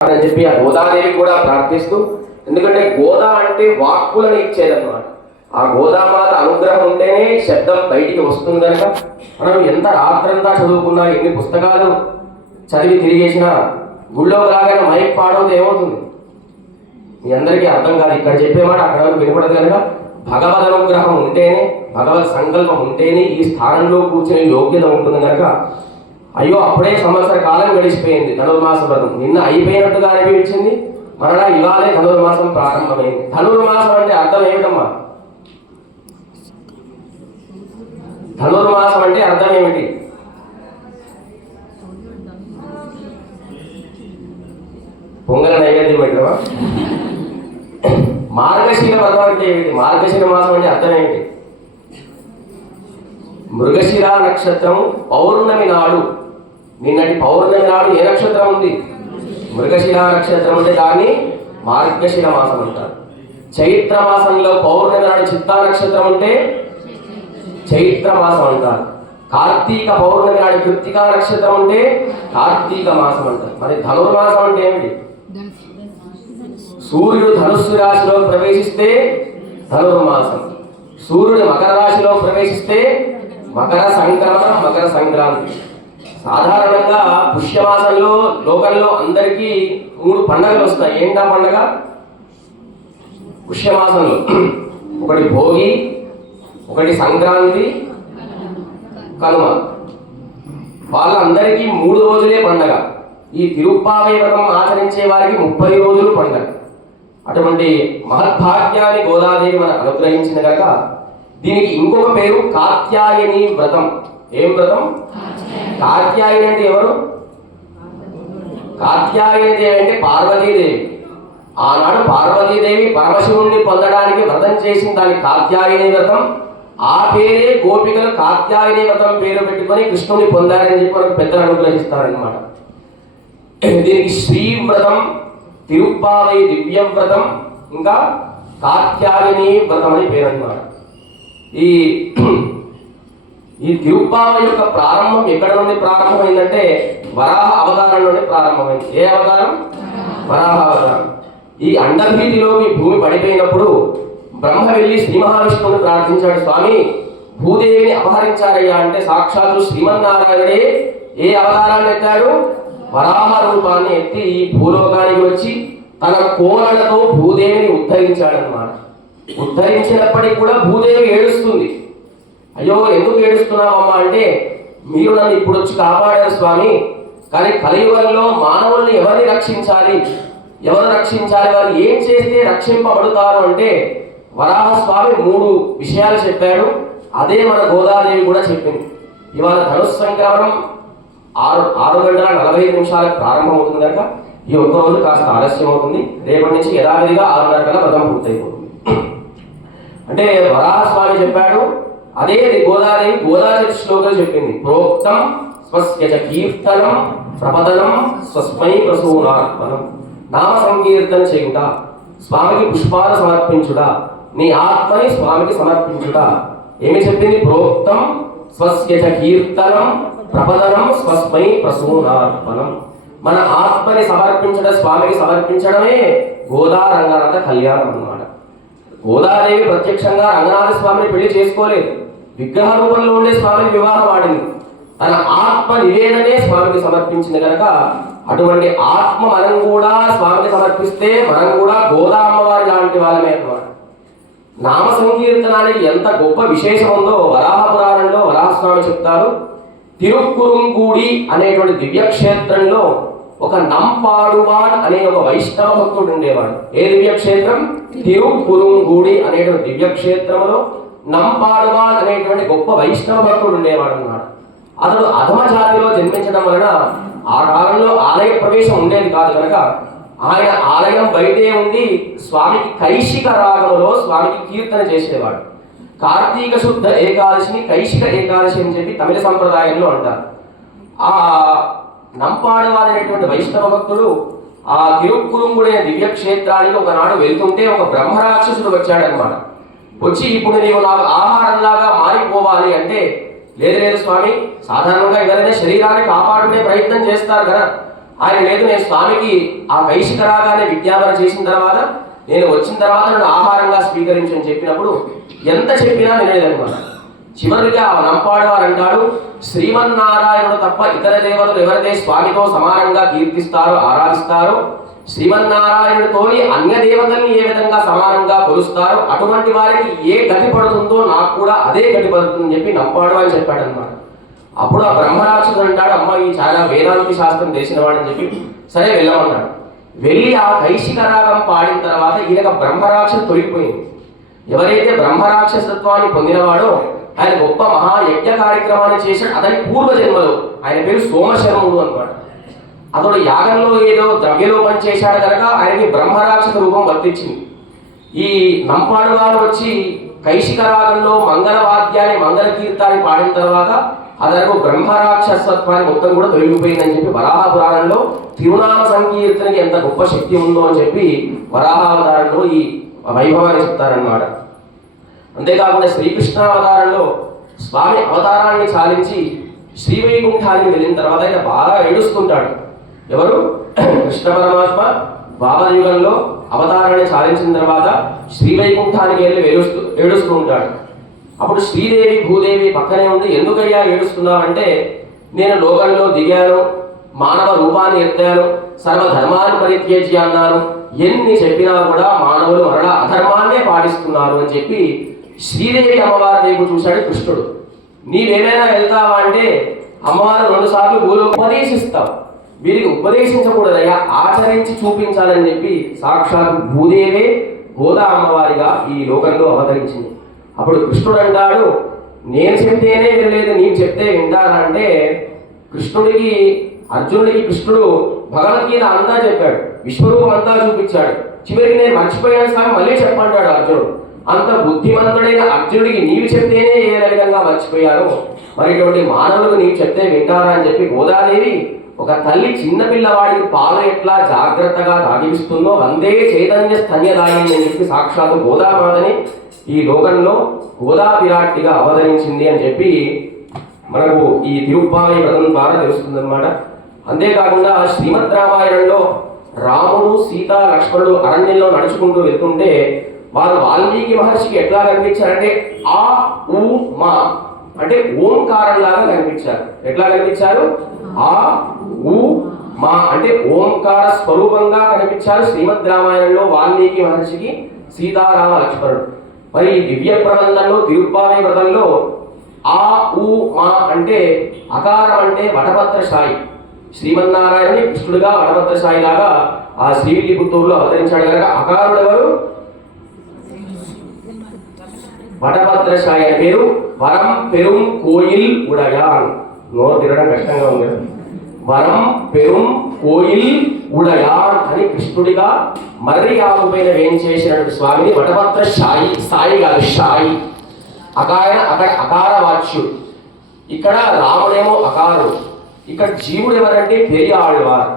అని చెప్పి ఆ గోదాదేవి కూడా ప్రార్థిస్తూ, ఎందుకంటే గోదా అంటే వాక్కులను ఇచ్చేదన్నమాట. ఆ గోదామాత అనుగ్రహం ఉంటేనే శబ్దం బయటికి వస్తుంది కనుక మనం ఎంత రాత్రంతా చదువుకున్నా, ఎన్ని పుస్తకాలు చదివి తిరిగేసినా గుళ్ళో రాగానే మైక్ పాడవుతే ఏమవుతుంది? మీ అందరికీ అర్థం కాదు. ఇక్కడ చెప్పేమాట అక్కడ వినపడదు కనుక భగవద్ అనుగ్రహం ఉంటేనే, భగవత్ సంకల్పం ఉంటేనే ఈ స్థానంలో కూర్చునే యోగ్యత ఉంటుంది కనుక అయ్యో అప్పుడే సంవత్సర కాలం గడిచిపోయింది. ధనుర్మాస వ్రతం నిన్న అయిపోయినట్టుగా అనిపించింది, మరలా ఇవాళే ధనుర్మాసం ప్రారంభమైంది. ధనుర్మాసం అంటే అర్థం ఏమిటమ్మా? ధనుర్మాసం అంటే అర్థం ఏమిటి? పొంగల నైవేద్యం పెట్టవా? మార్గశీర వ్రతం అంటే ఏమిటి? మార్గశీర మాసం అంటే అర్థం ఏమిటి? మృగశిర నక్షత్రం పౌర్ణమి నాడు, నిన్నటి పౌర్ణమి నాడు ఏ నక్షత్రం ఉంది? మృగశిర నక్షత్రం అంటే దాన్ని మార్గశిర మాసం అంటారు. చైత్ర మాసంలో పౌర్ణమి నాడు చిత్తా నక్షత్రం ఉంటే చైత్ర మాసం అంటారు. కార్తీక పౌర్ణమి నాడు కృత్తికా నక్షత్రం ఉంటే కార్తీక మాసం అంటారు. మరి ధనుర్మాసం అంటే ఏమిటి? సూర్యుడు ధనుస్సు రాశిలో ప్రవేశిస్తే ధనుర్మాసం, సూర్యుడు మకర రాశిలో ప్రవేశిస్తే మకర సంక్రమణం, మకర సంక్రాంతి. సాధారణంగా పుష్యమాసంలో లోకంలో అందరికీ 3 పండుగలు వస్తాయి. ఏంటా పండుగ? పుష్యమాసంలో ఒకటి భోగి, ఒకటి సంక్రాంతి, కనుమ. వాళ్ళందరికీ 3 రోజులే పండగ. ఈ తిరుప్పావై వ్రతం ఆచరించే వారికి 30 రోజులు పండగ. అటువంటి మహద్భాగ్యాన్ని గోదాదేవి మనకు అనుగ్రహించిన కనుక దీనికి ఇంకొక పేరు కాత్యాయని వ్రతం. ఏం వ్రతం? కాత్యాయని అంటే ఎవరు? కాత్యాయని దేవి అంటే పార్వతీదేవి. ఆనాడు పార్వతీదేవి పరమశివుణ్ణి పొందడానికి వ్రతం చేసిన దాని కాత్యాయని వ్రతం. ఆ పేరే గోపికలు కాత్యాయని వ్రతం పేరు పెట్టుకొని కృష్ణుని పొందారని చెప్పి మనకు పెద్దలు అనుగ్రహిస్తారనమాట. దీనికి శ్రీవ్రతం, తిరుప్పావై దివ్య వ్రతం, ఇంకా కాత్యాయని వ్రతం అని పేరు అన్నమాట. ఈ తిరుప్పావై యొక్క ప్రారంభం ఎక్కడ నుండి ప్రారంభమైందంటే వరాహ అవతారం నుండి ప్రారంభమైంది. ఏ అవతారం? వరాహ అవతారం. ఈ అండభీతిలోకి భూమి పడిపోయినప్పుడు బ్రహ్మ వెళ్ళి శ్రీ మహావిష్ణువుని ప్రార్థించాడు, స్వామి భూదేవిని అపహరించారయ్యా అంటే సాక్షాత్తు శ్రీమన్నారాయణుడే ఏ అవతారాన్ని ఎత్తాడు? వరాహ రూపాన్ని ఎత్తి ఈ భూలోకానికి వచ్చి తన కోరలతో భూదేవిని ఉద్ధరించాడనమాట. ఉద్ధరించినప్పటికీ కూడా భూదేవి ఏడుస్తుంది. అయ్యో ఎందుకు ఏడుస్తున్నావమ్మా అంటే, మీరు నన్ను ఇప్పుడు వచ్చి కాపాడారు స్వామి, కానీ కలియుగంలో మానవుల్ని ఎవరిని రక్షించాలి, ఎవరు రక్షించాలి, వారు ఏం చేస్తే రక్షింపబడతారు అంటే వరాహస్వామి 3 విషయాలు చెప్పాడు. అదే మన గోదాదేవి కూడా చెప్పింది. ఇవాళ ధనుస్సు సంక్రమణం 6:45 ప్రారంభమవుతుంది కనుక ఈ ఒక్క రోజు కాస్త ఆలస్యం అవుతుంది. రేపటి నుంచి యథావిధిగా 6:30 కల్లా వ్రతం పూర్తయిపోతుంది. అంటే వరాహస్వామి చెప్పాడు, అదే గోదాదేవి గోదాదేవి శ్లోకం చెప్పింది. ప్రోక్తం స్వస్య కీర్తనం ప్రపదనం స్వస్మై ప్రసూనార్పణం. నామ సంకీర్తన చేయుట, స్వామికి పుష్పాలు సమర్పించుట, నీ ఆత్మని స్వామికి సమర్పించుట. ఏమి చెప్పింది? ప్రోక్తం స్వస్య కీర్తనం ప్రపదనం స్వస్మై ప్రసూనార్పణం. మన ఆత్మని సమర్పించడం, స్వామికి సమర్పించడమే గోదా రంగనాథ కళ్యాణం అన్నమాట. గోదాదేవి ప్రత్యక్షంగా రంగనాథ స్వామిని పెళ్లి చేసుకోలేదు, విగ్రహ రూపంలో ఉండే స్వామిని వివాహం ఆడింది. తన ఆత్మ నివేదనే స్వామికి సమర్పించింది కనుక అటువంటి ఆత్మ మనం కూడా స్వామికి సమర్పిస్తే మనం కూడా గోదా అమ్మవారి లాంటి వాళ్ళమే అన్నమాట. నామ సంకీర్తనానికి ఎంత గొప్ప విశేషం ఉందో వరాహ పురాణంలో వరాహస్వామి చెప్తారు. తిరుక్కురుంగూడి అనేటువంటి దివ్యక్షేత్రంలో ఒక నంపాడువాడ్ అనే ఒక వైష్ణవ భక్తుడు ఉండేవాడు. ఏ దివ్యక్షేత్రం? తిరుక్కురుంగూడి అనేటువంటి దివ్యక్షేత్రంలో నంపాడువాడ్ అనేటువంటి గొప్ప వైష్ణవ భక్తుడు ఉండేవాడు అన్నాడు. అతడు అధమ జాతిలో జన్మించడం వలన ఆ కాలంలో ఆలయ ప్రవేశం ఉండేది కాదు కనుక ఆయన ఆలయం బయటే ఉండి స్వామికి కైశిక రాగంలో స్వామికి కీర్తన చేసేవాడు. కార్తీక శుద్ధ ఏకాదశిని కైశిక ఏకాదశి అని చెప్పి తమిళ సంప్రదాయంలో అంటారు. ఆ నంపాడవాడు అనేటువంటి వైష్ణవ భక్తుడు ఆ తిరుక్కురుంగుడే దివ్యక్షేత్రానికి ఒకనాడు వెళ్తుంటే ఒక బ్రహ్మరాక్షసుడు వచ్చాడనమాట. వచ్చి ఇప్పుడు నీవు నాకు ఆహారంలాగా మారిపోవాలి అంటే, లేదు లేదు స్వామి, సాధారణంగా ఎవరైనా శరీరాన్ని కాపాడుకునే ప్రయత్నం చేస్తారు కదా, ఆయన లేదు, నేను స్వామికి ఆ కైశిక రాగానే విజ్ఞాపన చేసిన తర్వాత నేను వచ్చిన తర్వాత నన్ను ఆహారంగా స్వీకరించని చెప్పినప్పుడు ఎంత చెప్పినా వినలేదన్నమాట. చివరికి ఆ నంపాడు వారు అంటాడు, శ్రీమన్నారాయణుడు తప్ప ఇతర దేవతలు ఎవరైతే స్వామితో సమానంగా కీర్తిస్తారో ఆరాధిస్తారో, శ్రీమన్నారాయణుడితోని అన్య దేవతల్ని ఏ విధంగా సమానంగా కొలుస్తారో అటువంటి వారికి ఏ గతి పడుతుందో నాకు కూడా అదే గతి పడుతుందని చెప్పి నంపాడు అని చెప్పాడు అనమాట. అప్పుడు ఆ బ్రహ్మరాక్షసుడు అంటాడు, అమ్మ ఈ చాలా వేదాంతి శాస్త్రం తెలిసినవాడని చెప్పి సరే వెళ్ళమన్నాడు. వెళ్ళి ఆ కైశిక రాగం పాడిన తర్వాత ఈయనకు బ్రహ్మరాక్షసు తొలిగిపోయింది. ఎవరైతే బ్రహ్మరాక్షసత్వాన్ని పొందినవాడో ఆయన గొప్ప మహాయజ్ఞ కార్యక్రమాన్ని చేశాడు. అతని పూర్వజన్మలో ఆయన పేరు సోమశర్ముడు అనమాట. అతడు యాగంలో ఏదో ద్రవ్యలోపం చేశాడు కనుక ఆయనకి బ్రహ్మరాక్షస రూపం వర్తించింది. ఈ నంపాడు గారు వచ్చి కైశిక రాగంలో మంగళవాద్యాన్ని మంగళ కీర్తాన్ని పాడిన తర్వాత అతను బ్రహ్మరాక్షసత్వాన్ని మొత్తం కూడా తొలగిపోయిందని చెప్పి వరాహ పురాణంలో తిరునామ సంకీర్తనకి ఎంత గొప్ప శక్తి ఉందో అని చెప్పి వరాహావతారంలో ఈ వైభవాన్ని చెప్తారన్నమాట. అంతేకాకుండా శ్రీకృష్ణావతారంలో స్వామి అవతారాన్ని చాలించి శ్రీవైకుంఠానికి వెళ్ళిన తర్వాత ఆయన బాగా ఏడుస్తుంటాడు. ఎవరు? కృష్ణ పరమాత్మ ద్వాపర యుగంలో అవతారాన్ని చాలించిన తర్వాత శ్రీవైకుంఠానికి వెళ్ళి ఏడుస్తూ ఉంటాడు. అప్పుడు శ్రీదేవి భూదేవి పక్కనే ఉండి, ఎందుకయ్యా ఏడుస్తున్నావంటే, నేను లోకంలో దిగాను, మానవ రూపాన్ని ఎత్తాను, సర్వధర్మాన్ని పరిత్యజ్య అన్నాను, ఎన్ని చెప్పినా కూడా మానవులు మరలా అధర్మాన్నే పాటిస్తున్నారు అని చెప్పి శ్రీదేవి అమ్మవారి వైపు చూశాడు కృష్ణుడు. నీవేమైనా వెళ్తావా అంటే, అమ్మవారు 2 సార్లు భూలో ఉపదేశిస్తావు, వీరికి ఉపదేశించకూడదయ్యా, ఆచరించి చూపించాలని చెప్పి సాక్షాత్ భూదేవే గోదా అమ్మవారిగా ఈ లోకంలో అవతరించింది. అప్పుడు కృష్ణుడు అంటాడు, నేను చెప్తేనే వినలేదు, నీకు చెప్తే వింటారా అంటే, కృష్ణుడికి అర్జునుడికి కృష్ణుడు భగవద్గీత అంతా చెప్పాడు, విశ్వరూపం అంతా చూపించాడు. చివరికి నేను మర్చిపోయాను సార్ మళ్ళీ చెప్పంటాడు అర్జునుడు. అంత బుద్ధిమంతుడైన అర్జునుడికి నీవు చెప్తేనే ఏ విధంగా మర్చిపోయారు, మరి ఇటువంటి మానవులకు నీవు చెప్తే వింటారా అని చెప్పి గోదాదేవి ఒక తల్లి చిన్న పిల్లవాడికి పాలు ఎట్లా జాగ్రత్తగా తాగిస్తుందో వందే చైతన్య స్తన్యదాయిని అని చెప్పి సాక్షాత్తు గోదామాతని ఈ లోకంలో గోదా పిరాట్టిగా అవతరించింది అని చెప్పి మనకు ఈ తిరుప్పావై వ్రతం ద్వారా తెలుస్తుందన్నమాట. అంతేకాకుండా శ్రీమద్ రామాయణంలో రాముడు సీత లక్ష్మణుడు అరణ్యంలో నడుచుకుంటూ వెళ్తుంటే వారు వాల్మీకి మహర్షికి ఎట్లా కనిపించారంటే ఆ ఉ మా అంటే ఓంకారంలాగా కనిపించారు. ఎట్లా కనిపించారు? ఆ ఉ మా అంటే ఓంకార స్వరూపంగా కనిపించారు శ్రీమద్ రామాయణంలో వాల్మీకి మహర్షికి సీతారామ లక్ష్మణుడు. మరి ఈ దివ్య ప్రబంధంలో తిరుప్పావై వ్రతంలో ఆ ఉ మా అంటే అకారం అంటే వటపత్రశాయి. శ్రీమన్నారాయణని కృష్ణుడిగా వటపత్రశాయి లాగా ఆ శ్రీవిల్లిపుత్తూరులో అవతరించాడు కనుక అకారుడు ఎవరు? వటపత్రశాయి అనే పేరు. వరం పెరుం కోయిల్ ఉడయాన్, నోరు తిరగడం కష్టంగా ఉంది. వరం పెరుం కోయిల్ ఉడయాన్ అని కృష్ణుడిగా మర్రి ఆకుపైన వేయించేసినటువంటి స్వామిని వటపత్రశాయి, సాయి కాదు షాయి. అక్కడ అకార వాచ్యుడు, ఇక్కడ రాముడేమో అకారుడు. ఇక్కడ జీవుడు ఎవరంటే పెరియాళ్వారు,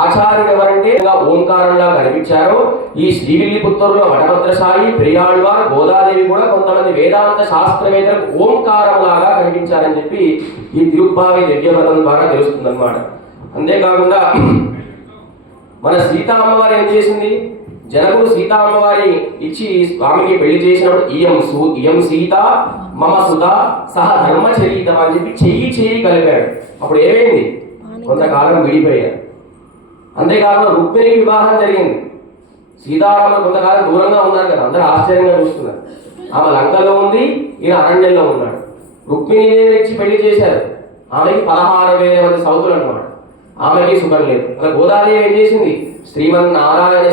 ఆచార్యుడు ఎవరంటే ఓంకారంలా కనిపించారో ఈ శ్రీవిల్లిపుత్తూరులో వటభద్రశాయి, పెరియాళ్వార్, గోదాదేవి కూడా కొంతమంది వేదాంత శాస్త్రవేత్తలకు ఓంకారంలాగా కనిపించారని చెప్పి ఈ తిరుప్పావి దివ్యవ్రతం ద్వారా తెలుస్తుందన్నమాట. అంతేకాకుండా మన సీతా అమ్మవారు ఏం చేసింది? జనకుడు సీతా అమ్మవారి ఇచ్చి స్వామికి పెళ్లి చేసినప్పుడు ఇయం సీత మమ సుత సహ ధర్మచరీతం అని చెప్పి చెయ్యి కలిపాడు. అప్పుడు ఏమైంది? కొంతకాలం విడిపోయారు. అంతేకాకుండా రుక్మిణికి వివాహం జరిగింది. సీతారాములు కొంతకాలం దూరంగా ఉన్నారు కదా, అందరూ ఆశ్చర్యంగా చూస్తున్నారు. ఆమె లంకలో ఉంది, ఈయన అరణ్యంలో ఉన్నాడు. రుక్మిణిని ఇచ్చి పెళ్లి చేశారు. ఆమెకి 16,000 మంది సౌతులు అనమాట. ఆమెకి సుఖం లేదు. అలా గోదాదేవి ఏం చేసింది? శ్రీమన్నారాయణ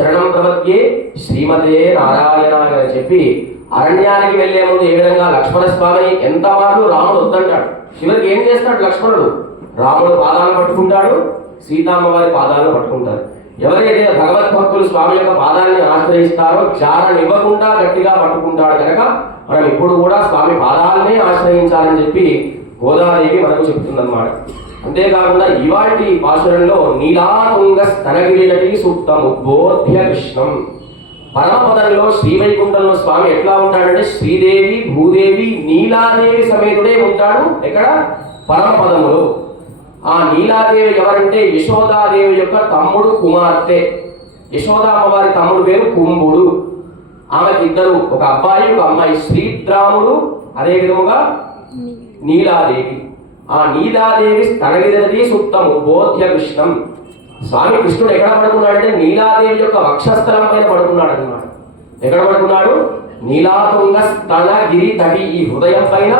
శరణం ప్రపద్యే శ్రీమతే నారాయణాయ అని చెప్పి అరణ్యానికి వెళ్లే ముందు ఏ విధంగా లక్ష్మణ స్వామిని ఎంత మార్లు రాముడు వద్దంటాడు. చివరికి ఏం చేస్తాడు లక్ష్మణుడు? రాముడు పాదాలు పట్టుకుంటాడు, సీతామ్మవారి పాదాలను పట్టుకుంటారు. ఎవరైతే భగవద్భక్తులు స్వామి యొక్క పాదాన్ని ఆశ్రయిస్తారో జారనివ్వకుండా గట్టిగా పట్టుకుంటాడు కనుక మనం ఇప్పుడు కూడా స్వామి పాదాలనే ఆశ్రయించాలని చెప్పి గోదాదేవి మనకు చెప్తుందన్నమాట. అంతేకాకుండా ఇవాటి పాశురంలో నీలాతుంగ స్తనగిరిలటి సూక్తం ఉద్బోధ్య కృష్ణం. పరమపదంలో శ్రీవైకుంఠంలో స్వామి ఎట్లా ఉంటాడంటే శ్రీదేవి భూదేవి నీలాదేవి సమేతుడే ఉంటాడు. ఎక్కడ? పరమపదములో. ఆ నీలాదేవి ఎవరంటే యశోదాదేవి యొక్క తమ్ముడు కుమార్తె. యశోదా అమ్మవారి తమ్ముడు పేరు కుంభుడు. ఆమెకి ఇద్దరు, ఒక అబ్బాయి ఒక అమ్మాయి, శ్రీద్రాముడు అదే విధముగా నీలాదేవి. ఆ నీలాదేవి స్తనగిరినది సుత్తము బోధ్య కృష్ణం. స్వామి కృష్ణుడు ఎక్కడ పడుకున్నాడంటే నీలాదేవి యొక్క వక్షస్థలం పైన పడుకున్నాడు అన్నమాట. ఎక్కడ పడుకున్నాడు? నీలాతుంగ స్తనగిరి తడి, ఈ హృదయం పైన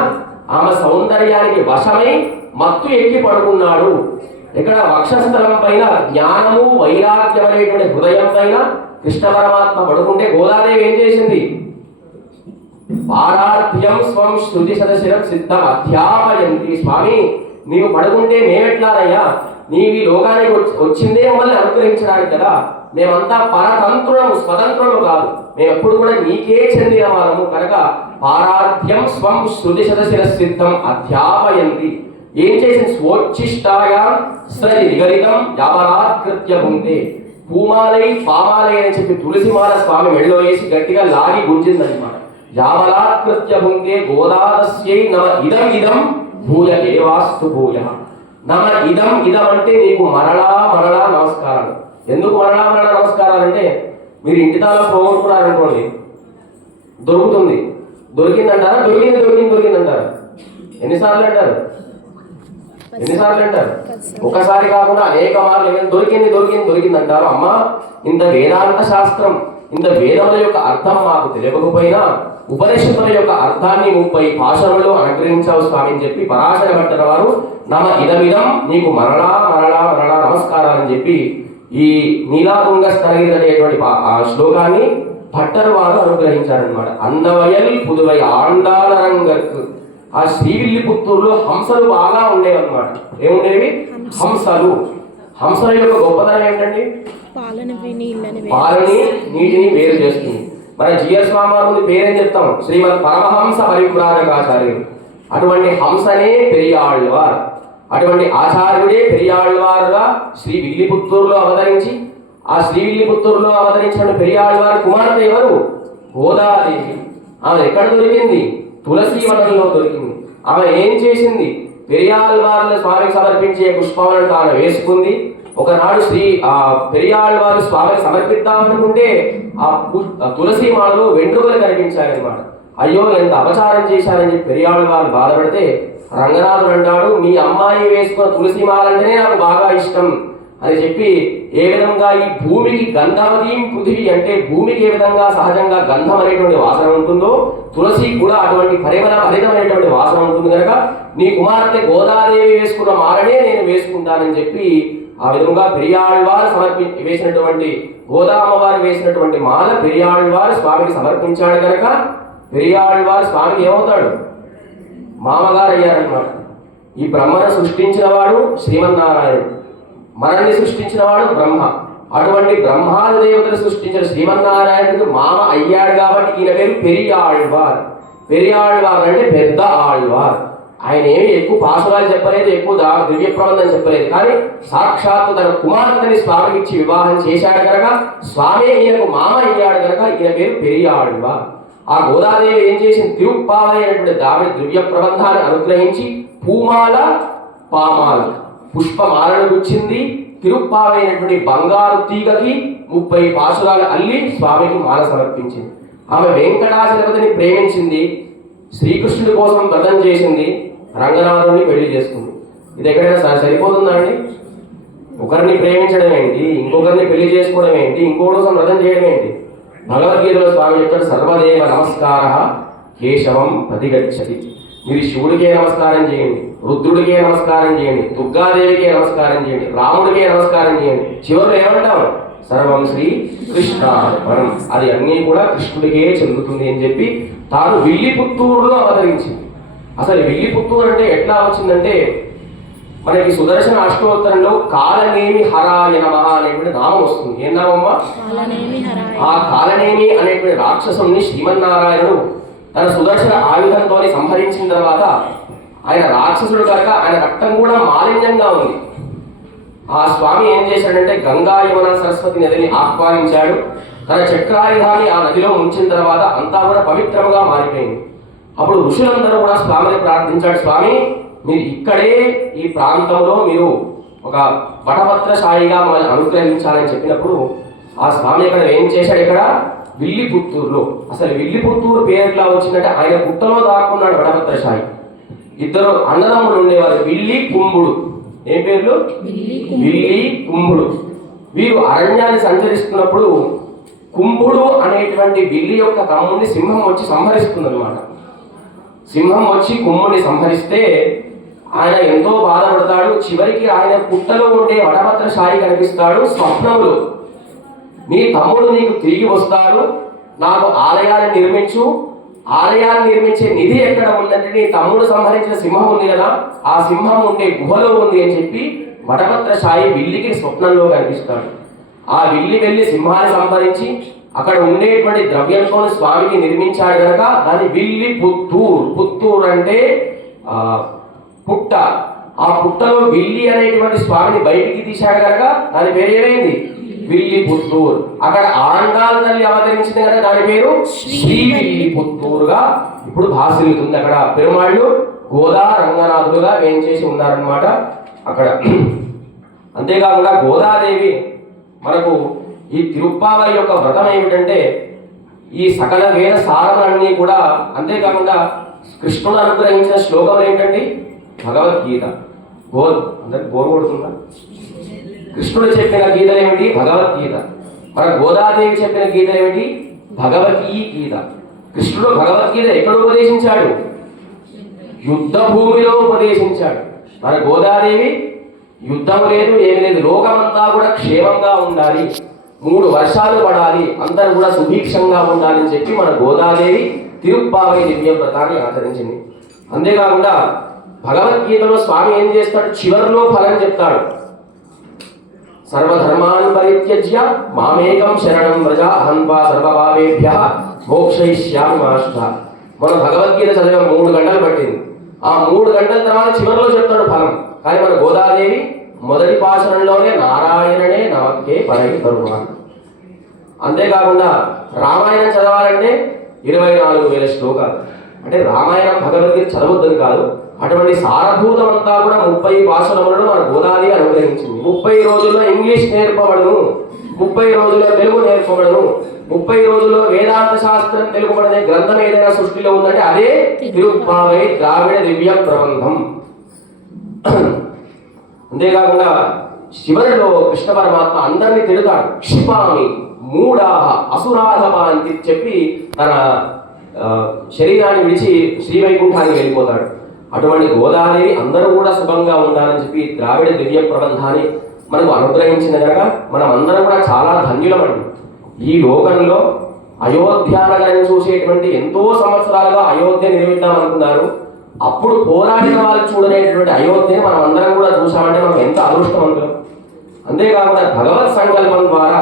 ఆమె సౌందర్యానికి వశమై మత్తు ఎక్కి పడుకున్నాడు. ఇక్కడ వక్షస్థలం పైన జ్ఞానము వైరాగ్యం అనేటువంటి హృదయం పైన కృష్ణ పరమాత్మ పడుకుంటే గోదాదేవి ఏం చేసింది? పారార్థ్యం స్వం శృతి సదశిరం సిద్ధం అధ్యాపయంతి. స్వామి నీవు పడుకుంటే మేమెట్లానయ్యా? నీవు ఈ లోకానికి వచ్చిందే మమ్మల్ని అనుగ్రహించడానికి కదా. మేమంతా పరతంత్రులము, స్వతంత్రులు కాదు. మేము ఎప్పుడు కూడా నీకే చెందిన వాళ్ళము కనుక పారార్థ్యం స్వం శృతి సదశిర సిద్ధం అధ్యాపయంతి. ఏం చేసింది? స్వోచ్ఛిష్టాయా సరి నిగరితం యావరాత్కృత్య భుంతే. పూమాలై పామాలై అని చెప్పి తులసిమాల స్వామి మెళ్ళలో వేసి గట్టిగా లాగి గుంజిందన్నమాట. యావలాత్కృత్య భుంతే గోదాదస్యై నమ ఇదం ఇదం భూయ ఏవాస్తు భూయ. నమ ఇదం ఇదం అంటే నీకు మరలా మరలా నమస్కారాలు. ఎందుకు మరలా మరలా నమస్కారాలు అంటే, మీరు ఇంటి తాళం పోగొట్టుకున్నారనుకోండి, దొరుకుతుంది. దొరికిందంటారా? దొరికిందంటారా? ఎన్నిసార్లు అంటారు? ఒకసారి కాకుండా అనేక మార్లు దొరికింది అంటారు. అమ్మ, ఇంత వేదాంత శాస్త్రం, ఇంత వేదముల యొక్క అర్థం మాకు తెలియకపోయినా ఉపనిషత్తుల యొక్క అర్థాన్ని 30 భాషలలో అనుగ్రహించావు స్వామి అని చెప్పి పరాశర భట్టర్ వారు నమ ఇదమిదం నీకు మరలా మరలా మరలా నమస్కారాలని చెప్పి ఈ నీలాతుంగ స్తనగిరి అనేటువంటి శ్లోకాన్ని భట్టర్ వారు అనుగ్రహించారనమాట. అన్నవయల్ పుదువై ఆండాలరంగకు. ఆ శ్రీవిల్లిపుత్తూరులో హంసలు బాగా ఉండేవి అనమాట. ఏముండేవి? హంసలు. హంసల యొక్క గొప్పతనం ఏంటండి? పాలని నీటిని వేరు చేస్తుంది. మన జిఎస్ స్వామి వారి ముందు పేరేం చెప్తాం? శ్రీమద్ పరమహంస పరిపురాణకాచార్యులు. అటువంటి హంసనే పెరియాళ్వార్, అటువంటి ఆచార్యుడే పెరియాళ్వారుగా శ్రీవిల్లిపుత్తూరులో అవతరించి, ఆ శ్రీవిల్లిపుత్తూరులో అవతరించిన పెరియాళ్వారు కుమార్తె ఎవరు? గోదాదేవి. ఆమె ఎక్కడ దొరికింది? తులసి వనంలో దొరికింది. ఆమె ఏం చేసింది? పెరియాళ్వార్ల స్వామికి సమర్పించే పుష్పములను తాను వేసుకుంది. ఒకనాడు పెరియాళ్వారు స్వామికి సమర్పిద్దామనుకుంటే ఆ తులసి మాలలో వెంట్రుకలు కనిపించాయన్నమాట. అయ్యో ఎంత అపచారం చేశారని చెప్పి పెరియాళ్వారు బాధపడితే రంగనాథుడు అంటాడు, మీ అమ్మాయి వేసుకున్న తులసి మాలంటేనే నాకు బాగా ఇష్టం అని చెప్పి, ఏ విధంగా ఈ భూమికి గంధవతీం పృథివీ అంటే భూమికి ఏ విధంగా సహజంగా గంధం అనేటువంటి వాసన ఉంటుందో తులసి కూడా అటువంటి భరితమైనటువంటి వాసన ఉంటుంది కనుక నీ కుమార్తె గోదాదేవి వేసుకున్న మాలనే నేను వేసుకుంటానని చెప్పి ఆ విధంగా పెరియాళ్వారు వేసినటువంటి గోదామ్మవారు వేసినటువంటి మాల పెరియాళ్వారు స్వామికి సమర్పించాడు కనుక పెరియాళ్వారు స్వామికి ఏమవుతాడు? మామగారు అయ్యారన్నమాట. ఈ బ్రహ్మను సృష్టించిన వాడు శ్రీమన్నారాయణుడు, మనల్ని సృష్టించిన వాడు బ్రహ్మ. అటువంటి బ్రహ్మాది దేవతలు సృష్టించిన శ్రీమన్నారాయణుడికి మామ అయ్యాడు కాబట్టి ఈయన పేరు పెరియాళ్వార్. పెరియాళ్వార్ అంటే పెద్ద ఆళ్వార్. ఆయన ఏమి ఎక్కువ పాశురాలు చెప్పలేదు, ఎక్కువ దివ్య ప్రబంధం చెప్పలేదు, కానీ సాక్షాత్తు తన కుమార్తెని స్వామికి ఇచ్చి వివాహం చేశాడు కనుక స్వామి ఈయనకు మామ అయ్యాడు కనుక ఈయన పేరు పెరియాళ్వార్. ఆ గోదాదేవి ఏం చేసింది? తిరుప్పావళి అనేటువంటి దావిడ దివ్య ప్రబంధాన్ని అనుగ్రహించి పూమాల పామాల పుష్పమాలను గుచ్చింది. తిరుప్పావైనటువంటి బంగారు తీగకి 30 పాశురాలు అల్లి స్వామికి మాల సమర్పించింది. ఆమె వెంకటాచలపతిని ప్రేమించింది, శ్రీకృష్ణుడి కోసం వ్రతం చేసింది, రంగనాథుడిని పెళ్లి చేసుకుంది. ఇది ఎక్కడైనా సరిపోతుందా అండి? ఒకరిని ప్రేమించడం ఏంటి, ఇంకొకరిని పెళ్లి చేసుకోవడం ఏంటి, ఇంకోటి కోసం వ్రతం చేయడం ఏంటి? భగవద్గీతలో స్వామి చెప్తాడు, సర్వదేవ నమస్కార కేశవం ప్రతిగచ్చతి. మీరు శివుడికే నమస్కారం చేయండి, రుద్రుడికే నమస్కారం చేయండి, దుర్గాదేవికే నమస్కారం చేయండి, రాముడికే నమస్కారం చేయండి. చివరిలో ఏమంటాం? సర్వం శ్రీ కృష్ణార్పణం. అది అన్నీ కూడా కృష్ణుడికే చెందుతుంది అని చెప్పి తాను విల్లిపుత్తూరులో అవతరించింది. అసలు విల్లిపుత్తూరు అంటే ఎట్లా వచ్చిందంటే, మనకి సుదర్శన అష్టోత్తరంలో కాలనేమి హరాయ నమః అనేటువంటి నామం వస్తుంది. ఏం నామమ్మా? ఆ కాలనేమి అనేటువంటి రాక్షసుని శ్రీమన్నారాయణుడు తన సుదర్శన ఆయుధంతో సంహరించిన తర్వాత ఆయన రాక్షసుడు కనుక ఆయన రక్తం కూడా మాలిన్యంగా ఉంది. ఆ స్వామి ఏం చేశాడంటే గంగా యమున సరస్వతి నదిని ఆహ్వానించాడు. తన చక్రాయుధాన్ని ఆ నదిలో ఉంచిన తర్వాత అంతా కూడా పవిత్రంగా మారిపోయింది. అప్పుడు ఋషులందరూ కూడా స్వామిని ప్రార్థించాడు, స్వామి మీరు ఇక్కడే ఈ ప్రాంతంలో మీరు ఒక వటపత్రశాయిగా మమ్మల్ని అనుగ్రహించాలని చెప్పినప్పుడు ఆ స్వామి ఇక్కడ ఏం చేశాడు, ఇక్కడ విల్లిపుత్తూరులో. అసలు విల్లిపుత్తూరు పేరు ఎట్లా వచ్చిందంటే ఆయన పుట్టలో దాక్కున్నాడు వటపత్రశాయి. ఇద్దరు అన్నదమ్ములు ఉండేవారు, విల్లి కుంభుడు. ఏం పేర్లు? విల్లి కుంభుడు. వీరు అరణ్యాన్ని సంచరిస్తున్నప్పుడు కుంభుడు అనేటువంటి విల్లి యొక్క తమ్ముడిని సింహం వచ్చి సంహరిస్తుంది అనమాట. సింహం వచ్చి కుంభుడిని సంహరిస్తే ఆయన ఎంతో బాధపడతాడు. చివరికి ఆయన పుట్టలో ఉండే వటపత్రశాయి కనిపిస్తాడు స్వప్నములు. నీ తమ్ముడు నీకు తిరిగి వస్తాడు, నాకు ఆలయాన్ని నిర్మించు, ఆలయాన్ని నిర్మించే నిధి ఎక్కడ ఉందంటే నీ తమ్ముడు సంహరించిన సింహం ఉంది కదా, ఆ సింహం ఉండే గుహలో ఉంది అని చెప్పి వటపత్రశాయి విల్లికి స్వప్నంలో కనిపిస్తాడు. ఆ విల్లి వెళ్ళి సింహాన్ని సంహరించి అక్కడ ఉండేటువంటి ద్రవ్యంతో స్వామికి నిర్మించాడు కనుక దాని విల్లి పుత్తూరు. పుత్తూరు అంటే పుట్ట. ఆ పుట్టలో విల్లి అనేటువంటి స్వామిని బయటికి తీశాడు కనుక దాని పేరు ఏమైంది? విల్లి పుత్తూరు. అక్కడ ఆండాల తల్లి అవతరించింది కనుక దాని పేరు శ్రీ విల్లి పుత్తూరుగా ఇప్పుడు భాసిల్లుతుంది. అక్కడ పెరుమాళ్ళు గోదా రంగనాథుడుగా వేయించేసి ఉన్నారనమాట అక్కడ. అంతేకాకుండా గోదాదేవి మనకు ఈ తిరుప్పావై యొక్క వ్రతం ఏమిటంటే ఈ సకల వేద సారములన్నీ కూడా, అంతేకాకుండా కృష్ణుడు అనుగ్రహించిన శ్లోకం ఏమిటండి? భగవద్గీత. అందరికి బోర్ కొడుతుందా? కృష్ణుడు చెప్పిన గీతలు ఏమిటి? భగవద్గీత. మన గోదాదేవి చెప్పిన గీత ఏమిటి? భగవద్గీత. కృష్ణుడు భగవద్గీత ఎక్కడ ఉపదేశించాడు? యుద్ధ భూమిలో ఉపదేశించాడు. మన గోదాదేవి యుద్ధం లేదు, ఏమి లేదు, లోకమంతా కూడా క్షేమంగా ఉండాలి, 3 వర్షాలు పడాలి, అందరూ కూడా సుభిక్షంగా ఉండాలి అని చెప్పి మన గోదాదేవి తిరుప్పావై దివ్య వ్రతాన్ని ఆచరించింది. అంతేకాకుండా భగవద్గీతలో స్వామి ఏం చేస్తాడు? చివరిలో ఫలం చెప్తాడు. సర్వధర్మాన్ పరిత్యజ్య మామేకం శరణం వ్రజ అహం త్వా సర్వపాపేభ్యః మోక్షయిష్యామి మా శుభః. మన భగవద్గీత చదివే 3 గంటలు పట్టింది. ఆ 3 గంటల తర్వాత చివరిలో చెప్తాడు ఫలం. కానీ మన గోదాదేవి మొదటి పాశనంలోనే నారాయణనే నమక్కే పరై తరుణాన్. అంతేకాకుండా రామాయణం చదవాలంటే 24,000 శ్లోకాలు. అంటే రామాయణం భగవద్గీత చదవద్దని కాదు, అటువంటి సారభూతం అంతా కూడా 30 భాషలములను మన గోదాదేవి అనుగ్రహించింది. 30 రోజుల్లో ఇంగ్లీష్ నేర్పబడును, 30 రోజుల్లో తెలుగు నేర్పబడును, 30 రోజుల్లో వేదాంత శాస్త్రం తెలుపబడే గ్రంథం ఏదైనా సృష్టిలో ఉందంటే అదే తిరుప్పావై ద్రావిడ దివ్య ప్రబంధం. అంతేకాకుండా చివరిలో కృష్ణ పరమాత్మ అందరినీ తిడతాడు. క్షిపామి మూఢాహ అసురాధప అని చెప్పి తన శరీరాన్ని విడిచి శ్రీవైకుంఠానికి వెళ్ళిపోతాడు. అటువంటి గోదాదేవి అందరూ కూడా సుఖంగా ఉండాలని చెప్పి ద్రావిడ దివ్య ప్రబంధాన్ని మనకు అనుగ్రహించిన కనుక మనం అందరం కూడా చాలా ధన్యులమండి. ఈ లోకంలో అయోధ్య నగరాన్ని చూసేటువంటి ఎంతో సంవత్సరాలుగా అయోధ్య నిర్మిద్దాం అనుకున్నారు. అప్పుడు పోరాడిన వాళ్ళు చూడనేటువంటి అయోధ్యని మనం అందరం కూడా చూసామంటే మనం ఎంత అదృష్టవంతులం. అంతేకాకుండా భగవత్ సంకల్పం ద్వారా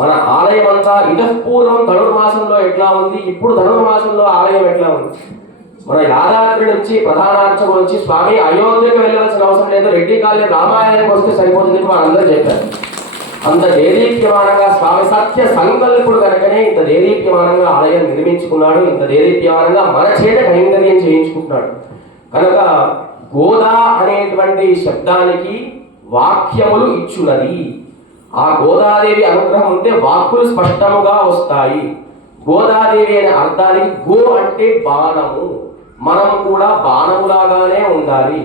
మన ఆలయం అంతా ఇతపూర్వం ధనుర్మాసంలో ఎట్లా ఉంది, ఇప్పుడు ధనుర్మాసంలో ఆలయం ఎట్లా ఉంది. మన యాదాద్రి నుంచి ప్రధాన అర్చకుడు వచ్చి స్వామి అయోధ్యకు వెళ్ళవలసిన అవసరం లేదు, రెడ్డి కాలనీ రామాయణానికి వస్తే సరిపోతుంది మనందరూ చెప్పారు. అంత దేదీప్యమానంగా స్వామి సత్య సంకల్పుడు కనుకనే ఇంత దేదీప్యమానంగా ఆలయం నిర్మించుకున్నాడు, ఇంత దేదీప్యమానంగా మన చేత కైంకర్యం చేయించుకుంటున్నాడు. కనుక గోదా అనేటువంటి శబ్దానికి వాక్యములు ఇచ్చున్నది. ఆ గోదాదేవి అనుగ్రహం ఉంటే వాక్కులు స్పష్టముగా వస్తాయి. గోదాదేవి అనే అర్థానికి గో అంటే బాణము, మనం కూడా బాణములాగానే ఉండాలి.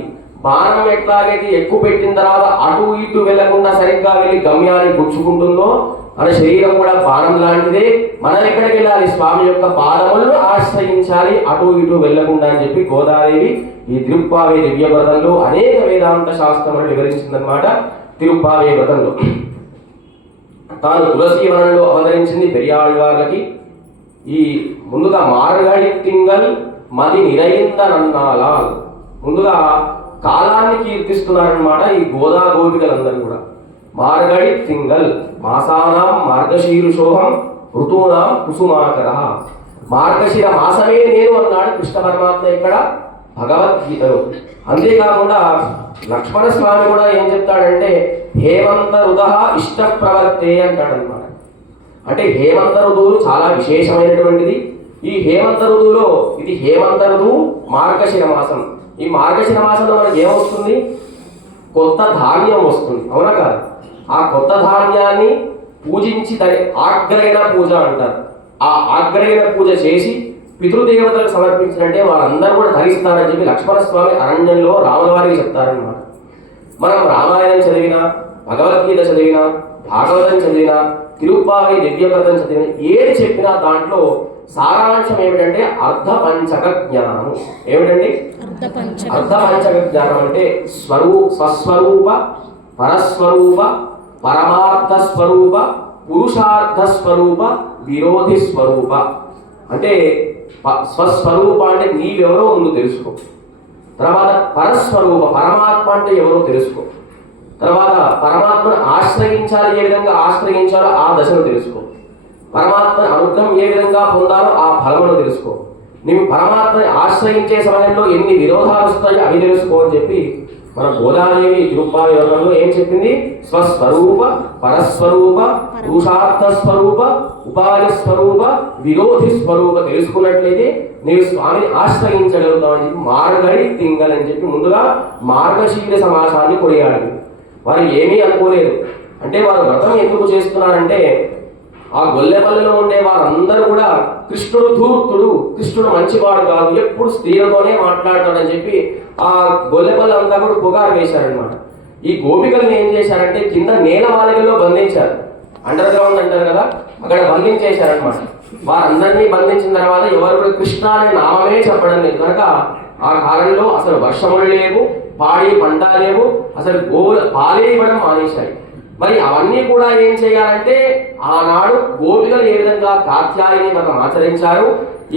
బాణం ఎట్లాగైతే ఎక్కువ పెట్టిన తర్వాత అటు ఇటు వెళ్లకుండా సరిగ్గా వెళ్ళి గమ్యాన్ని గుచ్చుకుంటుందో మన శరీరం కూడా బాణం లాంటిదే. మనం ఎక్కడికి వెళ్ళాలి? స్వామి యొక్క పాదములను ఆశ్రయించాలి, అటు ఇటు వెళ్లకుండా అని చెప్పి గోదాదేవి ఈ తిరుప్పావై దివ్య వ్రతంలో అనేక వేదాంత శాస్త్రములను వివరించిందనమాట. తిరుప్పావై వ్రతంలో తాను తులసి వనంలో అవతరించింది పెరియాళ్వార్లకి. ఈ ముందుగా మార్గడి తింగల్ మది నిరయిందనన్నాలా, ముందుగా కాలాన్ని కీర్తిస్తున్నారనమాట ఈ గోదా గోపికలందరూ కూడా. మార్గడి తింగల్ మాసానాం మార్గశీరుషోహం ఋతూనాం కుసుమాకర. మార్గశిర మాసమే నేను అన్నాడు కృష్ణ పరమాత్మ ఇక్కడ భగవద్గీతలో. అంతేకాకుండా లక్ష్మణ స్వామి కూడా ఏం చెప్తాడంటే హేమంత ఋత ఇష్ట ప్రవర్తే అంటాడనమాట. అంటే హేమంత ఋతువులు చాలా విశేషమైనటువంటిది. ఈ హేమంత ఋతువులో ఇది హేమంత ఋతువు మార్గశిర మాసం. ఈ మార్గశిర మాసంలో మనకి ఏమొస్తుంది? కొత్త ధాన్యం వస్తుంది, అవునా కాదు? ఆ కొత్త ధాన్యాన్ని పూజించి దాని ఆగ్రహణ పూజ అంటారు. ఆ ఆగ్రహణ పూజ చేసి పితృదేవతలకు సమర్పించినట్టే వారందరూ కూడా ధరిస్తారని చెప్పి లక్ష్మణస్వామి అరణ్యంలో రాముల వారికి చెప్తారన్నమాట. మనం రామాయణం చదివినా, భగవద్గీత చదివినా, భాగవతం చదివినా, తిరుప్పావి దివ్యవ్రతం చదివినా, ఏది చెప్పినా దాంట్లో సారాంశం ఏమిటంటే అర్ధపంచక జ్ఞానము. ఏమిటండి అర్ధపంచక జ్ఞానం? అంటే స్వస్వరూప, పరస్వరూప, పరమార్థ స్వరూప, పురుషార్థ స్వరూప, విరోధి స్వరూప. అంటే స్వస్వరూప అంటే నీవెవరో ముందు తెలుసుకో. తర్వాత పరస్వరూప, పరమాత్మ అంటే ఎవరో తెలుసుకో. తర్వాత పరమాత్మను ఆశ్రయించాలి, ఏ విధంగా ఆశ్రయించాలో ఆ దశను తెలుసుకో. పరమాత్మని అనుగ్రహం ఏ విధంగా పొందాలో ఆ ఫలమును తెలుసుకో. నీవు పరమాత్మని ఆశ్రయించే సమయంలో ఎన్ని విరోధాలు వస్తాయో అవి తెలుసుకో అని చెప్పి మన గోదాదేవి తిరుప్పావి యోగంలో ఏం చెప్పింది? స్వస్వరూప, పరస్వరూప, పురుషార్థ స్వరూప, ఉపాధి స్వరూప, విరోధి స్వరూప తెలుసుకున్నట్లయితే నీవు స్వామిని ఆశ్రయించగలుగుతామని చెప్పి మార్గడి తింగల్ అని చెప్పి ముందుగా మార్గశీల సమాసాన్ని కొనియాడు. వారు ఏమీ అనుకోలేదు. అంటే వారు వ్రతం ఎందుకు చేస్తున్నారంటే ఆ గొల్లెపల్లిలో ఉండే వారందరూ కూడా కృష్ణుడు ధూర్తుడు, కృష్ణుడు మంచివాడు కాదు, ఎప్పుడు స్త్రీలతోనే మాట్లాడతాడని చెప్పి ఆ గొల్లెపల్లి అంతా కూడా పుకారు వేశారనమాట. ఈ గోపికలను ఏం చేశారంటే కింద నేల మాలికల్లో బంధించారు. అండర్ గ్రౌండ్ అంటారు కదా, అక్కడ బంధించేశారనమాట. వారందరినీ బంధించిన తర్వాత ఎవరు కూడా కృష్ణ అనే నామమే చెప్పడం లేదు కనుక ఆ కాలంలో అసలు వర్షములు లేవు, పాడి పంట లేవు, అసలు పాలే ఇవ్వడం మానేశాయి. మరి అవన్నీ కూడా ఏం చేయాలంటే ఆనాడు గోపికలు ఏ విధంగా కాత్యాయని వ్రతం ఆచరించారు,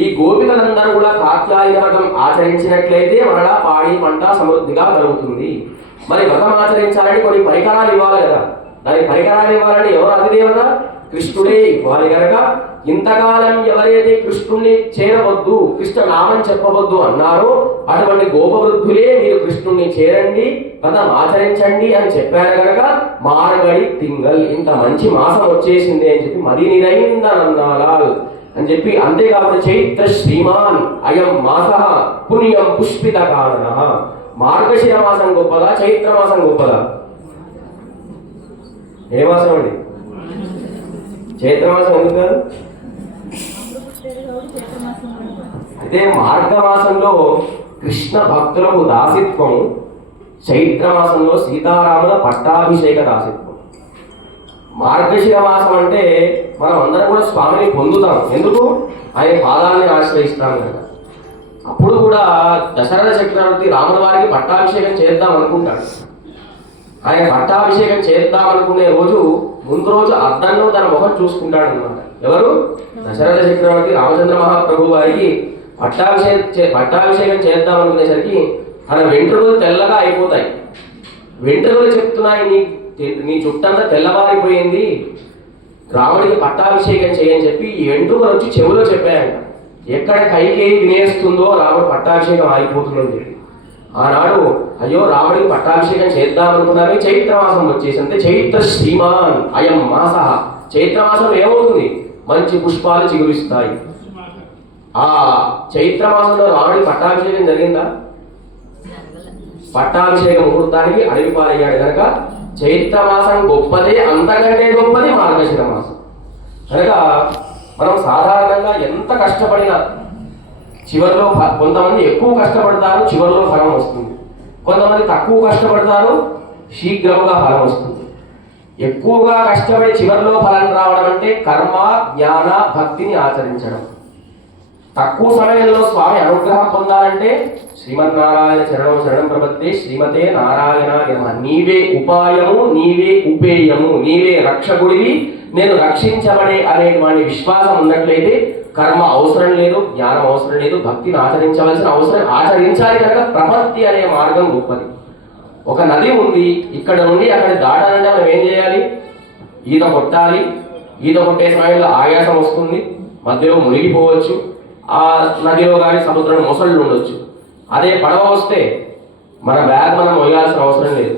ఈ గోపికలందరూ కూడా కాత్యాయని వ్రతం ఆచరించినట్లయితే మరలా పాడి పంట సమృద్ధిగా కలుగుతుంది. మరి వ్రతం ఆచరించాలని కొన్ని పరికరాలు ఇవ్వాలి కదా, దానికి పరికరాలు ఇవ్వాలని ఎవరు అధిదేవత? కృష్ణుడే ఇవ్వాలి కనుక ఇంతకాలం ఎవరైతే కృష్ణుణ్ణి చేరవద్దు, కృష్ణ నామం చెప్పవద్దు అన్నారో అటువంటి గోపవృద్ధులే మీరు కృష్ణుణ్ణి చేరండి, వ్రతం ఆచరించండి అని చెప్పారు కనుక మార్గడి తింగల్, ఇంత మంచి మాసం వచ్చేసింది అని చెప్పి మది నిరైందనన్నాలాల్ అని చెప్పి. అంతేకాకుండా చైత్ర శ్రీమాన్ అయం మాస పుణ్యం పుష్పిత కారణ. మార్గశిర మాసం గొప్పదా, చైత్ర మాసం గొప్పదా? ఏ మాసం అండి? చైత్రమాసం ఎందుకు కాదు? అయితే మార్గమాసంలో కృష్ణ భక్తులకు దాసిత్వం, చైత్రమాసంలో సీతారాముల పట్టాభిషేక దాసిత్వం. మార్గశిర మాసం అంటే మనం అందరం కూడా స్వామిని పొందుతాం. ఎందుకు? ఆయన పాదాలని ఆశ్రయిస్తాం కదా. అప్పుడు కూడా దశరథ చక్రవర్తి రాముల వారికి పట్టాభిషేకం చేద్దాం అనుకుంటాడు. ఆయన పట్టాభిషేకం చేద్దాం అనుకునే రోజు ముందు రోజు అద్దంలో తన ముఖం చూసుకుంటాడు అనమాట. ఎవరు? దశరథ చక్రవర్తి రామచంద్ర మహాప్రభు వారికి పట్టాభిషేకం చేద్దాం అనుకునేసరికి తన వెంట్రుకలు తెల్లగా అయిపోతాయి. వెంట్రుకలు చెప్తున్నాయి, నీ చుట్టంతా తెల్లవారిపోయింది, రాముడికి పట్టాభిషేకం చేయని చెప్పి ఈ వెంట్రుకలు వచ్చి చెవులో చెప్పాయంట. ఎక్కడ కైకేయి వినేస్తుందో రాముడు పట్టాభిషేకం ఆగిపోతుందని చెప్పి ఆనాడు అయ్యో రాముడికి పట్టాభిషేకం చేద్దాం అనుకున్నారని చైత్రమాసం వచ్చేసి, అంటే చైత్ర శ్రీమాన్ అయం మాస. చైత్రమాసంలో ఏమవుతుంది? మంచి పుష్పాలు చిగురిస్తాయి. ఆ చైత్రమాసంలో రాముడికి పట్టాభిషేకం జరిగిందా? పట్టాభిషేక ముహూర్తానికి అడవి పాలయ్యాడు కనుక చైత్రమాసం గొప్పదే, అంతకంటే గొప్పది మార్గశిర మాసం. కనుక మనం సాధారణంగా ఎంత కష్టపడినా చివరిలో కొంతమంది ఎక్కువ కష్టపడతారు, చివరిలో ఫలం వస్తుంది. కొంతమంది తక్కువ కష్టపడతారు, శీఘ్రముగా ఫలం వస్తుంది. ఎక్కువగా కష్టపడి చివరిలో ఫలం రావడం అంటే కర్మ, జ్ఞాన, భక్తిని ఆచరించడం. తక్కువ సమయంలో స్వామి అనుగ్రహం పొందాలంటే శ్రీమన్నారాయణ చరణం శరణం ప్రపత్తే శ్రీమతే నారాయణాయ నమః. నీవే ఉపాయము, నీవే ఉపేయము, నీవే రక్షకుడివి, నేను రక్షించబడే అనేటువంటి విశ్వాసం ఉన్నట్లయితే కర్మ అవసరం లేదు, జ్ఞానం అవసరం లేదు, భక్తిని ఆచరించవలసిన అవసరం ఆచరించాలి కనుక ప్రపత్తి అనే మార్గం గొప్పది. ఒక నది ఉంది, ఇక్కడ నుండి అక్కడ దాటాలంటే మనం ఏం చేయాలి? ఈత కొట్టాలి. ఈత కొట్టే సమయంలో ఆయాసం వస్తుంది, మధ్యలో మునిగిపోవచ్చు, ఆ నదిలో కానీ సముద్రంలో మొసళ్ళు ఉండొచ్చు. అదే పడవ వస్తే మన బ్యాగ్ మనం మొయ్యాల్సిన అవసరం లేదు,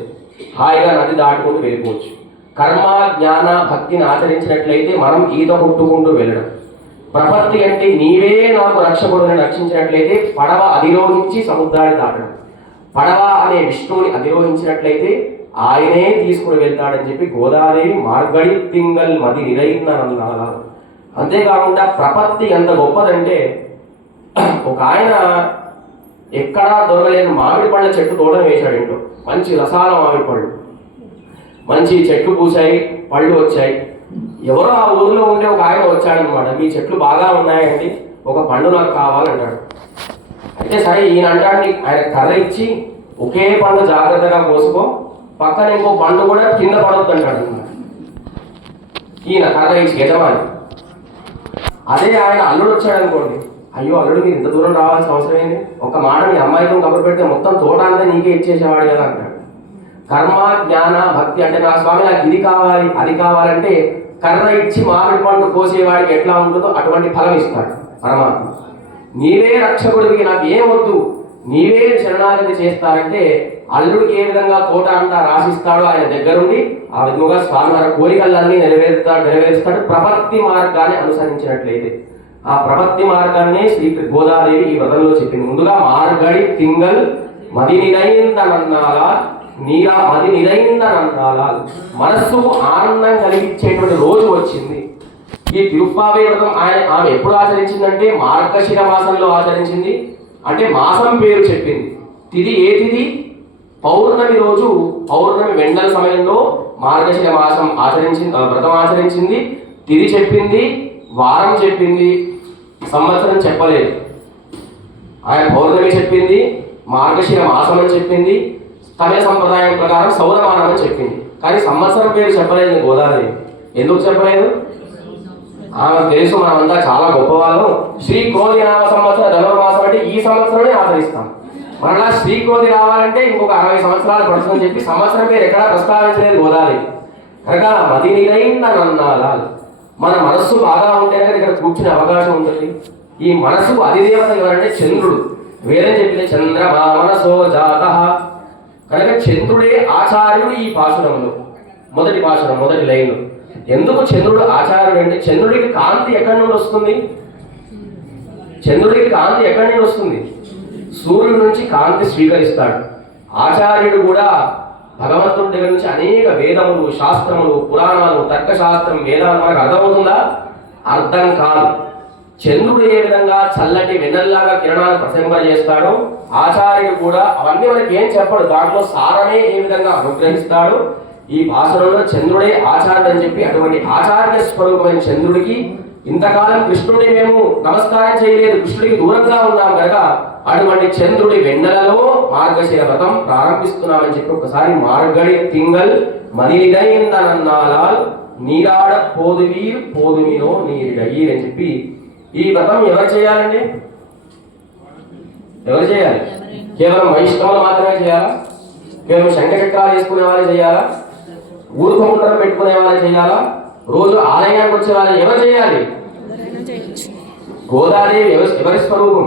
హాయిగా నది దాటుకుంటూ వెళ్ళిపోవచ్చు. కర్మ, జ్ఞాన, భక్తిని ఆచరించినట్లయితే మనం ఈత కొట్టుకుంటూ వెళ్ళడం. ప్రపత్తి అంటే నీవే నాకు రక్షకుడిని రక్షించినట్లయితే పడవ అధిరోహించి సముద్రాన్ని దాటడం. పడవ అనే విష్ణువుని అధిరోహించినట్లయితే ఆయనే తీసుకుని వెళ్తాడని చెప్పి గోదాదేవి మార్గడి తింగల్ మది నిరైందనన్నాల. అంతేకాకుండా ప్రపత్తి ఎంత గొప్పదంటే ఒక ఆయన ఎక్కడా దొరకలేని మామిడి పళ్ళ చెట్టు తోటం వేశాడు ఇంట్లో. మంచి రసాల మామిడి పళ్ళు, మంచి చెట్లు పూసాయి, పళ్ళు వచ్చాయి. ఎవరో ఆ ఊరిలో ఉండే ఒక ఆయన వచ్చాడనమాట, మీ చెట్లు బాగా ఉన్నాయండి, ఒక పండు నాకు కావాలంటాడు. అయితే సరే ఈయన అంటాడు, ఆయన కర్ర ఇచ్చి ఒకే పండు జాగ్రత్తగా కోసుకో, పక్కన ఇంకో పండు కూడా కింద పడొద్దు అంటాడు అనమాట. ఈయన కర్ర ఇచ్చి యజమాని. అదే ఆయన అల్లుడు వచ్చాడు అనుకోండి, అయ్యో అల్లుడు మీరు ఇంత దూరం రావాల్సిన అవసరం ఏంది, ఒక మాట మీ అమ్మాయితో కబురు పెడితే మొత్తం తోట అంతా నీకే ఇచ్చేసేవాడు కదా అంటాడు. కర్మ జ్ఞాన భక్తి అంటే నా స్వామి నాకు ఇది కావాలి అది కావాలంటే కర్ర ఇచ్చి మామిడి పండు కోసేవాడికి ఎట్లా ఉంటుందో అటువంటి ఫలం ఇస్తాడు పరమాత్మ. నీవే రక్షకుడికి నాకు ఏం వద్దు, నీవే శరణాగతి చేస్తారంటే అల్లుడికి ఏ విధంగా తోట అంతా రాసిస్తాడో ఆయన దగ్గరుండి ఆ విధంగా స్వామి వారి కోరికలన్నీ నెరవేరుస్తాడు ప్రపత్తి మార్గాన్ని అనుసరించినట్లయితే. ఆ ప్రపత్తి మార్గాన్ని శ్రీ గోదాదేవి ఈ వ్రతంలో చెప్పింది. ముందుగా మార్గడి తింగల్ మది నిరైందనన్నాల, నీరా మది నిరైందనన్నాల, మనస్సు ఆనందం కలిగించేటువంటి రోజు వచ్చింది. ఈ తిరుప్పావే వ్రతం ఆమె ఎప్పుడు ఆచరించిందంటే మార్గశిర మాసంలో ఆచరించింది. అంటే మాసం పేరు చెప్పింది. తిది ఏ తిది? పౌర్ణమి రోజు, పౌర్ణమి వెండల సమయంలో మార్గశిర మాసం వ్రతం ఆచరించింది. తిది చెప్పింది, వారం చెప్పింది, సంవత్సరం చెప్పలేదు. ఆయన పౌర్ణమి చెప్పింది, మార్గశిర మాసం అని చెప్పింది, తమిళ సంప్రదాయం ప్రకారం సౌరమానం అని చెప్పింది. కానీ సంవత్సరం పేరు చెప్పలేదు గోదాదేవి. ఎందుకు చెప్పలేదు? ఆమె తెలుసు మనమంతా చాలా గొప్పవాళ్ళం. శ్రీక్రోధి నామ సంవత్సరం ధనుర్మాసం అంటే ఈ సంవత్సరమే ఆచరిస్తాం. మరలా శ్రీక్రోధి రావాలంటే ఇంకొక 60 సంవత్సరాలు పడుతుందని చెప్పి సంవత్సరం పేరు ఎక్కడా ప్రస్తావించలేదు గోదాదేవి. కనుక మది నిరైందనన్నాల, మన మనస్సు బాగా ఉంటేనే ఇక్కడ కూర్చునే అవకాశం ఉంటుంది. ఈ మనసు అధిదేవత ఎవరంటే చంద్రుడు. వేదం చెప్పింది చంద్రమా మనసో జాతః. కనుక చంద్రుడే ఆచార్యుడు ఈ పాశురంలో. మొదటి పాశురం, మొదటి లైన్లో ఎందుకు చంద్రుడు ఆచార్యుడు అంటే చంద్రుడికి కాంతి ఎక్కడి నుండి వస్తుంది? చంద్రుడికి కాంతి ఎక్కడి నుండి వస్తుంది? సూర్యుడి నుంచి కాంతి స్వీకరిస్తాడు. ఆచార్యుడు కూడా భగవంతుడి దగ్గర నుంచి అనేక వేదములు, శాస్త్రములు, పురాణాలు, తర్కశాస్త్రం, వేదాలు మనకు అర్థమవుతుందా? అర్థం కాదు. చంద్రుడు ఏ విధంగా చల్లటి వెన్నెల్లాగా కిరణాలు ప్రసరింపజేస్తాడో ఆచార్యుడు కూడా అవన్నీ మనకి ఏం చెప్పడు, దాంట్లో సారమే ఏ విధంగా అనుగ్రహిస్తాడు. ఈ భాషలో చంద్రుడే ఆచార్యుడు అని చెప్పి అటువంటి ఆచార్య స్వరూపమైన చంద్రుడికి ఇంతకాలం కృష్ణుడిని మేము నమస్కారం చేయలేదు, కృష్ణుడికి దూరంగా ఉన్నాం కనుక అటువంటి చంద్రుడి వెన్నెలలో మార్గశిర వ్రతం ప్రారంభిస్తున్నామని చెప్పి ఒకసారి మార్గడి తింగల్ మది నిరైందనన్నాలాల్ నీరాడ పోదువీర్ పోదుమినో నీరిడయ్యీర్ అని చెప్పి ఈ వ్రతం ఎవరు చేయాలండి? ఎవరు చేయాలి? కేవలం వైష్ణవులు మాత్రమే చేయాలా? కేవలం శంఖచక్రాలు వేసుకునే వాళ్ళే చేయాలా? ఊరుకుంటరం పెట్టుకునే వాళ్ళే చేయాలా? రోజు ఆలయానికి వచ్చే వాళ్ళు ఎవరు చేయాలి? గోదాదేవి ఎవరి స్వరూపం?